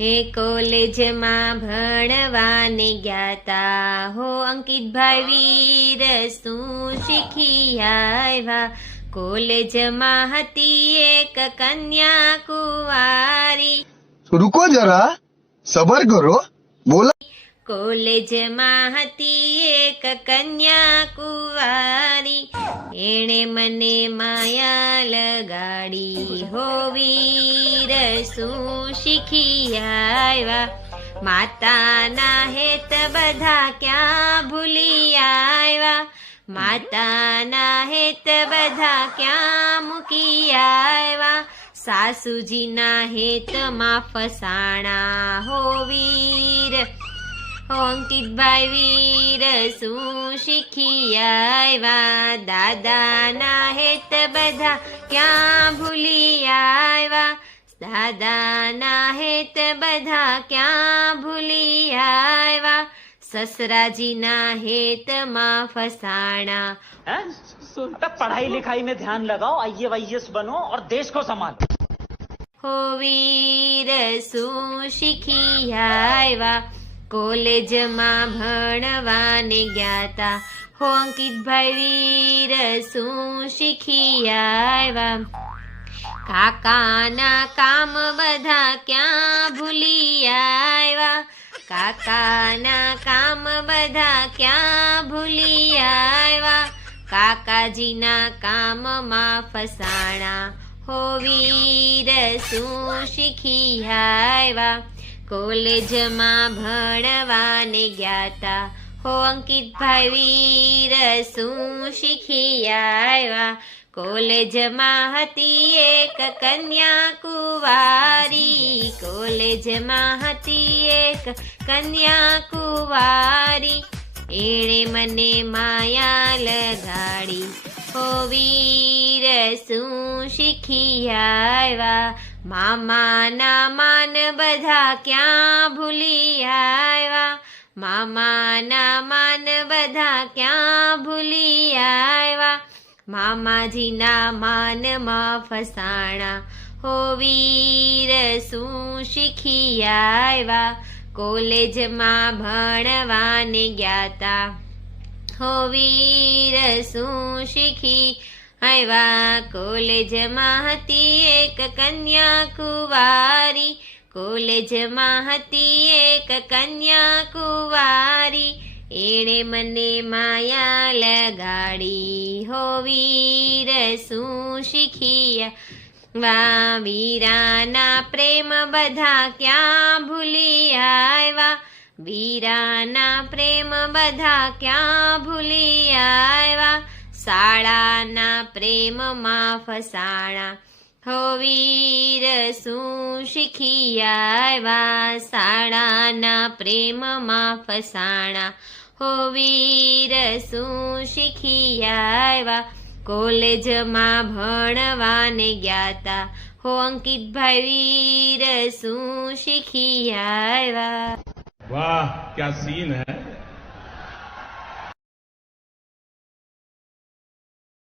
હે કોલેજમાં ભણવાને ગ્યાતા હો અંકિતભાઈ વીર શું શીખી આવ્યા. કોલેજમાં હતી એક કન્યા કુંવારી. रुको जरा सबर करो बोला. કોલેજમાં હતી એક કન્યા કુંવારી, એણે મને માયા લગાડી. હો વીર શું શીખી આવ્યા. માતાના હેત બધા ક્યાં ભૂલી આવ્યા. માતાના હેત બધા ક્યાં મૂકી આવ્યા. સાસુજીના હેતમાં ફસાણા. હો વીર હો અંકિતભાઈ વીર શું શીખી આવ્યા. દાદાના હેત બધા ક્યાં ભૂલી આવ્યા. દાદાના હેત બધા ક્યાં ભૂલી આવ્યા. સસરાજીના હેતમાં ફસાણા. पढ़ाई लिखाई में ध्यान लगाओ, IAS बनो और देश को संभालो. હો વીર શું શીખી આવ્યા. કોલેજમાં ભણવાને ગ્યાતા હો અંકિતભાઈ વીર શું શીખી આવ્યા. કાકાના કામ બધા ક્યાં ભૂલી આવ્યા. કાકાના કામ બધા ક્યાં ભૂલી આવ્યા. કાકાજીના કામમાં ફસાણા. હો વીર શું શીખી આવ્યા. કોલેજમાં ભણવાને ગ્યાતા હો અંકિતભાઈ વીર શું શીખી આવ્યા. કોલેજમાં હતી એક કન્યા કુંવારી. કોલેજમાં હતી એક કન્યા કુંવારી, એણે મને માયા લગાડી. હો વીર શું શીખી આવ્યા. મામાના માન બધા ક્યાં ભૂલી આવ્યા. મામાના માન બધા ક્યાં ભૂલી આવ્યા. મામાજીના માનમાં ફસાણા. હો વીર શું શીખી આવ્યા. કોલેજમાં ભણવાને ગ્યાતા હો વીર શું શીખી આવ્યા. કોલેજમાં હતી એક કન્યા કુંવારી. કોલેજમાં હતી એક કન્યા કુંવારી, એણે મને માયા લગાડી. હો વીર શું શીખી આવ્યા. વીરાના પ્રેમ બધા ક્યાં ભૂલી આવ્યા. વીરાના પ્રેમ બધા ક્યાં ભૂલી આવ્યા. શાળાના પ્રેમમાં ફસાણા. હો વીર શું શીખી આવ્યા. શાળાના પ્રેમમાં ફસાણા. હો વીર શું શીખી આવ્યા. કોલેજમાં ભણવાને ગ્યાતા હો અંકિતભાઈ વીર શું શીખી આવ્યા. वाह क्या सीन है.